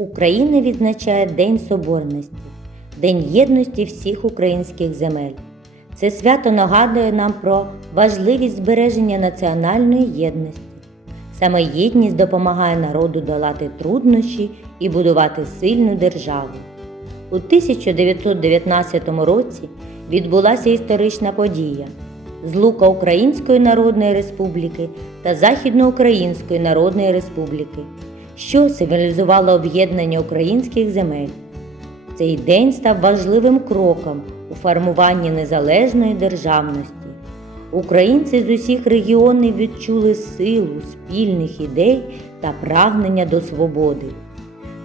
Україна відзначає День Соборності, День єдності всіх українських земель. Це свято нагадує нам про важливість збереження національної єдності. Саме єдність допомагає народу долати труднощі і будувати сильну державу. У 1919 році відбулася історична подія злука Української Народної Республіки та Західноукраїнської Народної Республіки, що символізувало об'єднання українських земель. Цей день став важливим кроком у формуванні незалежної державності. Українці з усіх регіонів відчули силу спільних ідей та прагнення до свободи.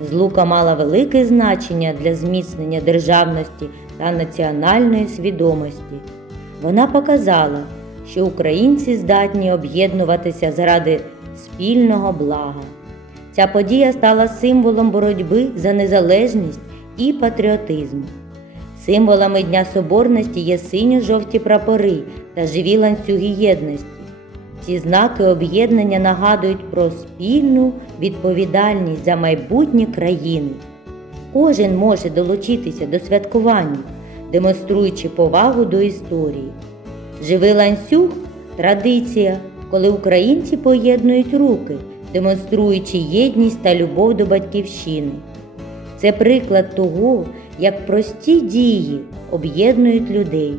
Злука мала велике значення для зміцнення державності та національної свідомості. Вона показала, що українці здатні об'єднуватися заради спільного блага. Ця подія стала символом боротьби за незалежність і патріотизму. Символами Дня Соборності є синьо-жовті прапори та живі ланцюги єдності. Ці знаки об'єднання нагадують про спільну відповідальність за майбутнє країни. Кожен може долучитися до святкування, демонструючи повагу до історії. Живий ланцюг традиція, коли українці поєднують руки, демонструючи єдність та любов до батьківщини. Це приклад того, як прості дії об'єднують людей.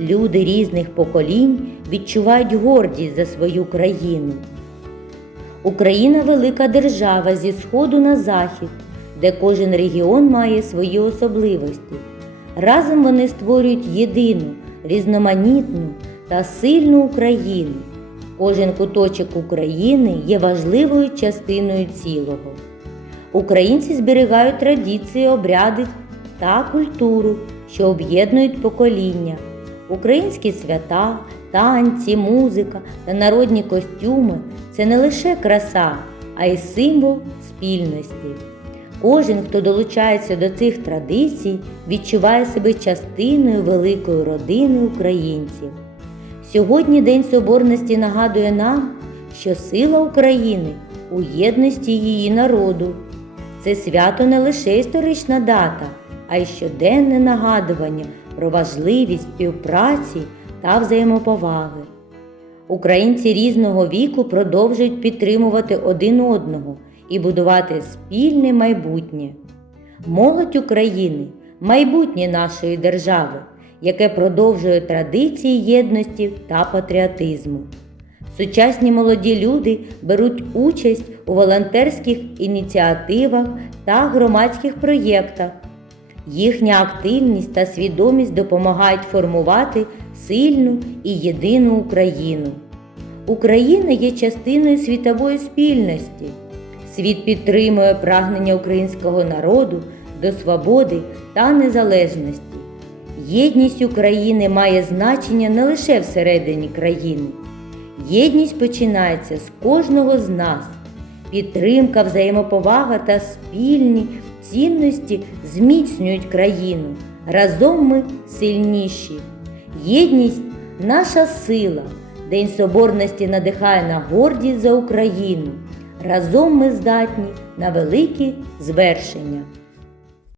Люди різних поколінь відчувають гордість за свою країну. Україна велика держава зі сходу на захід, де кожен регіон має свої особливості. Разом вони створюють єдину, різноманітну та сильну Україну. Кожен куточок України є важливою частиною цілого. Українці зберігають традиції, обряди та культуру, що об'єднують покоління. Українські свята, танці, музика та народні костюми це не лише краса, а й символ спільності. Кожен, хто долучається до цих традицій, відчуває себе частиною великої родини українців. Сьогодні День Соборності нагадує нам, що сила України у єдності її народу. Це свято не лише історична дата, а й щоденне нагадування про важливість співпраці та взаємоповаги. Українці різного віку продовжують підтримувати один одного і будувати спільне майбутнє. Молодь України майбутнє нашої держави, яке продовжує традиції єдності та патріотизму. Сучасні молоді люди беруть участь у волонтерських ініціативах та громадських проєктах. Їхня активність та свідомість допомагають формувати сильну і єдину Україну. Україна є частиною світової спільності. Світ підтримує прагнення українського народу до свободи та незалежності. Єдність України має значення не лише всередині країни. Єдність починається з кожного з нас. Підтримка, взаємоповага та спільні цінності зміцнюють країну. Разом ми сильніші. Єдність наша сила. День Соборності надихає на гордість за Україну. Разом ми здатні на великі звершення.